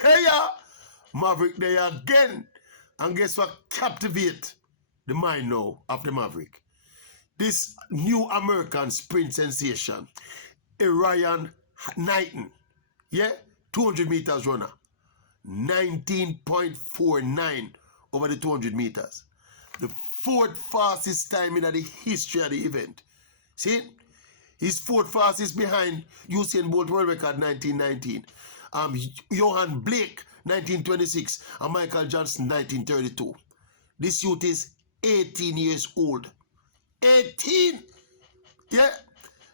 Hey, Maverick there again. And guess what? Captivate the mind now of the Maverick. This new American sprint sensation, Erriyon Knighton, yeah, 200 meters runner, 19.49 over the 200 meters. The fourth fastest time in the history of the event. See? His fourth fastest behind Usain Bolt world record 1919. Johan Blake 1926 and Michael Johnson 1932. This youth is 18 years old. 18! Yeah.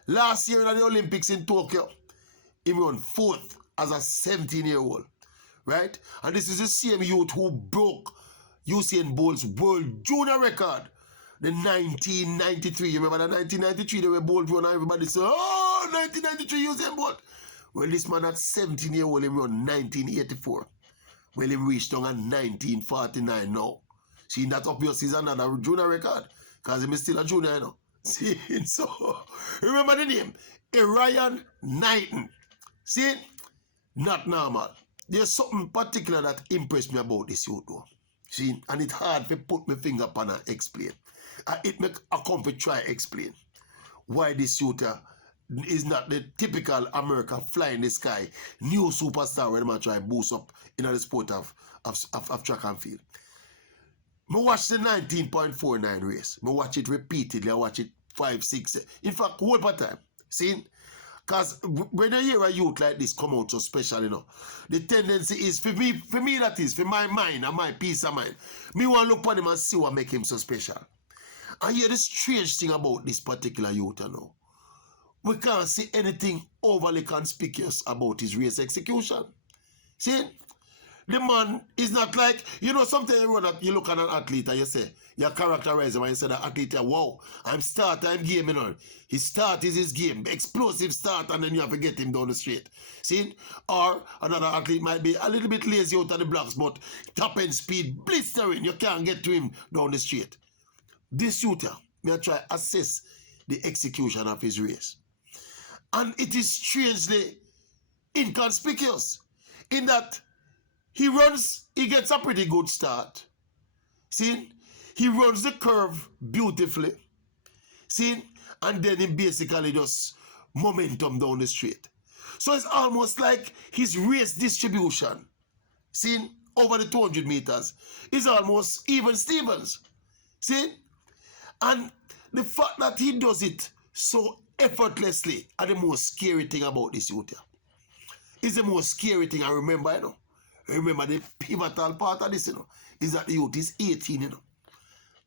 Last year at the Olympics in Tokyo, he won fourth as a 17-year-old. Right? And this is the same youth who broke Usain Bolt's world junior record. The 1993, you remember the 1993, they were Bolt run and everybody said, oh, 1993 Usain Bolt. Well, this man at 17-year-old, he run 1984. Well, he reached on at 1949 now. See, that obviously is another junior record, because he is still a junior, you know. See, so, remember the name, Erriyon Knighton. See, not normal. There's something particular that impressed me about this youth, though. See, and it's hard to put my finger upon and explain. It make a comfort try explain why this youth is not the typical America fly in the sky new superstar when I try boost up in the sport of track and field. I watch the 19.49 race. I watch it repeatedly. I watch it 5, 6, in fact, whole time. See? Because when I hear a youth like this come out so special, you know, the tendency is, for me that is, for my mind and my peace of mind, me want to look at him and see what make him so special. And hear the strange thing about this particular youth, you know. We can't see anything overly conspicuous about his race execution. See? The man is not like, you know, sometimes you look at an athlete and you say, you characterize him and you say that athlete, wow, I'm game, you know. His start is his game, explosive start, and then you have to get him down the straight. See? Or another athlete might be a little bit lazy out of the blocks, but top end speed, blistering, you can't get to him down the straight. This shooter, may I try assess the execution of his race. And it is strangely inconspicuous in that he gets a pretty good start. See? He runs the curve beautifully. See? And then he basically does momentum down the straight. So it's almost like his race distribution, see, over the 200 meters, is almost even Stevens. See? And the fact that he does it so effortlessly are the most scary thing about this youth. It's the most scary thing I remember, you know. Remember the pivotal part of this, you know, is that the youth is 18, you know.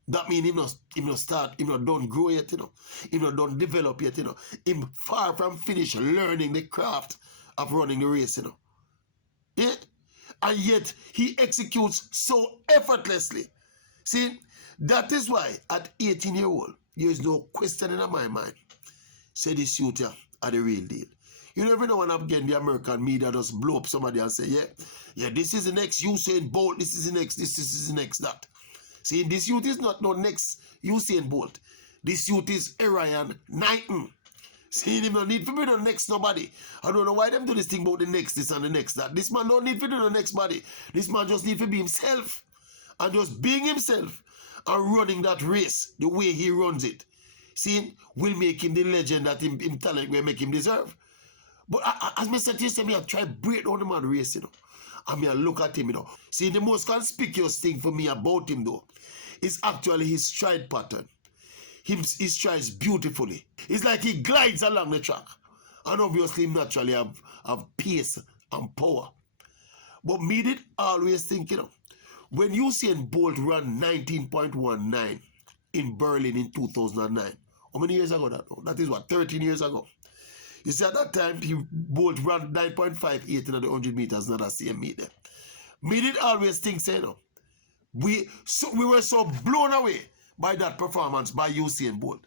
That means he not done grow yet, you know. He not done develop yet, you know. Him far from finish learning the craft of running the race, you know. Yeah? And yet he executes so effortlessly. See, that is why at 18-year-old, there is no question in my mind. Say this youth are the real deal. You never know when again the American media just blow up somebody and say, yeah, this is the next Usain Bolt, this is the next, this is the next that. See, this youth is not no next Usain Bolt. This youth is Erriyon Knighton. See, him no need for be the next nobody. I don't know why them do this thing about the next this and the next that. This man don't need to do the next body. This man just need to be himself. And just being himself and running that race the way he runs it. See, will make him the legend that him talent will make him deserve. But as I said yesterday, I try to break down the man race, you know. And I look at him, you know. See, the most conspicuous thing for me about him, though, is actually his stride pattern. He strides beautifully. It's like he glides along the track. And obviously, he naturally have pace and power. But me did always think, you know, when Usain Bolt ran 19.19 in Berlin in 2009, how many years ago that? That is what, 13 years ago. You see, at that time, Bolt ran 9.58 in the 100 meters, not the same meter. Me did always think, say, you know, we were so blown away by that performance by Usain Bolt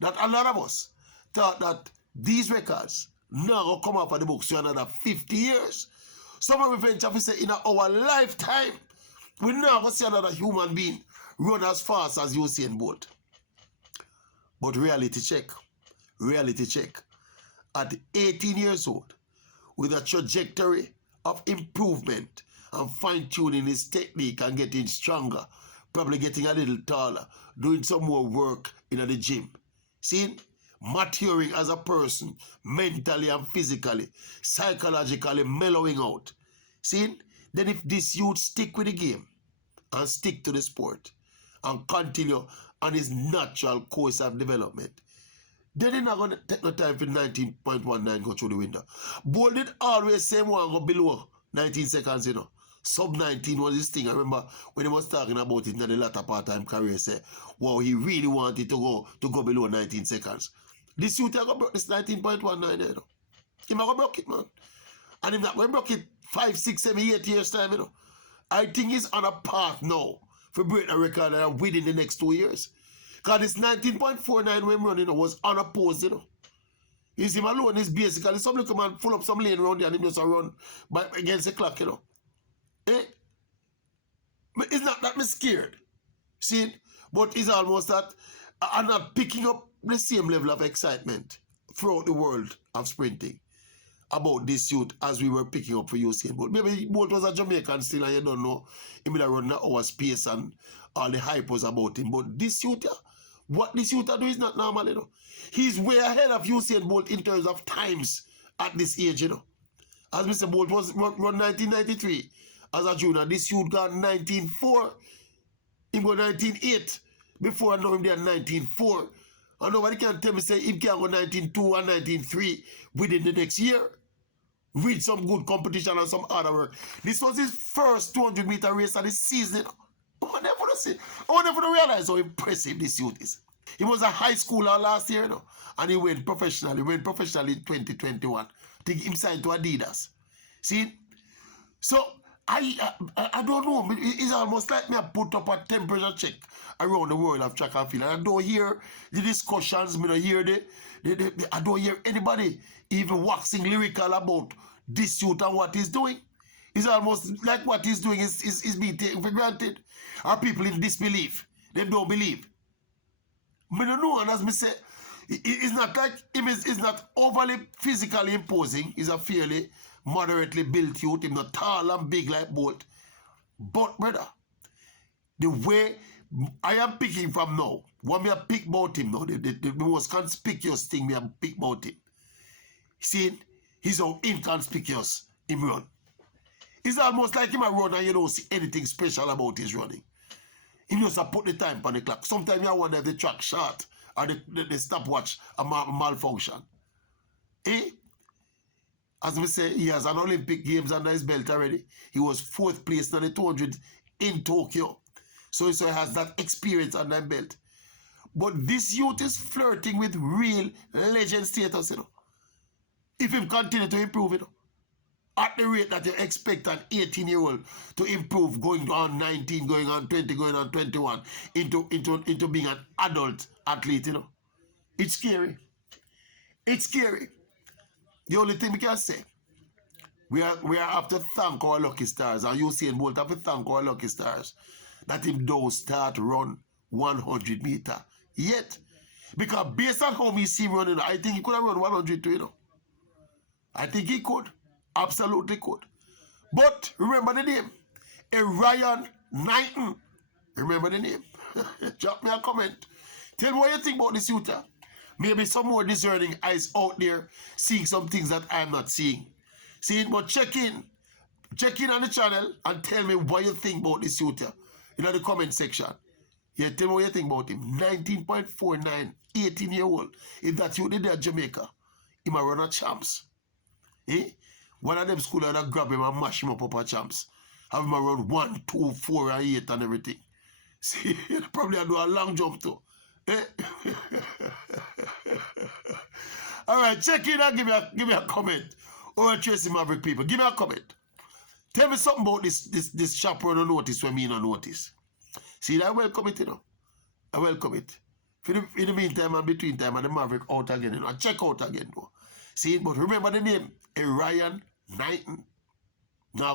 that a lot of us thought that these records now will come up at the books to another 50 years. Some of the venture say in our lifetime, we never see another human being run as fast as Usain Bolt. But reality check. At 18 years old, with a trajectory of improvement and fine-tuning his technique and getting stronger, probably getting a little taller, doing some more work in the gym. See? Maturing as a person, mentally and physically, psychologically mellowing out. See? Then if this youth stick with the game and stick to the sport and continue on his natural course of development, then they're not going to take no time for 19.19 go through the window. Bolt did always say one go below 19 seconds, you know. Sub 19 was his thing. I remember when he was talking about it in the latter part of his career, say, wow, he really wanted to go below 19 seconds. This youth are going to break this 19.19, you know. He's not going to break it, man. And he's not going to break it 5, 6, 7, 8 years time, you know. I think he's on a path now for break a record within the next 2 years. Because this 19.49 when running, you know, was unopposed, you know. He's him alone, he's basically some little man full up some lane around there and he just run against the clock, you know. Eh? But it's not that me scared. See? But it's almost that I'm not picking up the same level of excitement throughout the world of sprinting about this youth as we were picking up for Usain Bolt. Maybe Bolt was a Jamaican still and you don't know him that run our space and all the hype was about him. But this youth, what this youth do is not normal, you know. He's way ahead of Usain Bolt in terms of times at this age, you know. As Mr. Bolt was run 1993 as a junior, this youth got 19.4, he got 19.8 before I know him there 19.4. And nobody can tell me say he can go 19.2 and 19.3 within the next year. With some good competition and some other work. This was his first 200-meter race of the season. I never realize how impressive this youth is. He was a high schooler last year, you know, and he went professional. He went professional in 2021. I think he signed to Adidas. See? So, I don't know. It's almost like me I put up a temperature check around the world of track and field. And I don't hear the discussions. I don't hear I don't hear anybody even waxing lyrical about this youth and what he's doing. It's almost like what he's doing is being taken for granted. Are people in disbelief? They don't believe. I don't know, and as me say, it's not like him is not overly physically imposing. He's a fairly moderately built youth. He's not tall and big like Bolt. But brother, the way I am picking from now, what me I pick about him now, the most conspicuous thing me I pick about him. See, he's how inconspicuous him run. It's almost like him a run and you don't see anything special about his running. He just put the time on the clock. Sometimes you wonder if the track short or the stopwatch a malfunction. Eh? As we say, he has an Olympic Games under his belt already. He was 4th place in the 200 in Tokyo. So he has that experience under his belt. But this youth is flirting with real legend status, you know. If he continue to improve, you know. At the rate that you expect an 18-year-old to improve, going on 19, going on 20, going on 21, into being an adult athlete, you know. It's scary. It's scary. The only thing we can say, we are have to thank our lucky stars, and Usain Bolt have to thank our lucky stars that him don't start run 100 meter yet. Because based on how we see him running, I think he could have run 100 too, you know. I think he could. Absolutely could. But remember the name. Erriyon Knighton. Remember the name. Drop me a comment. Tell me what you think about this youth. Maybe some more discerning eyes out there seeing some things that I'm not seeing. See, but check in. Check in on the channel and tell me what you think about this youth in the comment section. Yeah, tell me what you think about him. 19.49, 18-year-old. If that youth did at Jamaica, he might run a champs. Eh? One of them school that grab him and mash him up a champs. Have him around 1, 2, 4, and 8 and everything. See, probably I do a long jump too. Eh? Alright, check in and give me a comment. Or Tracy Maverick people. Give me a comment. Tell me something about this chaperone on notice when me not notice. See, I welcome it, you know. I welcome it. In the meantime and between time and the Maverick out again, you know. I check out again, though. See, but remember the name, Erriyon Knighton.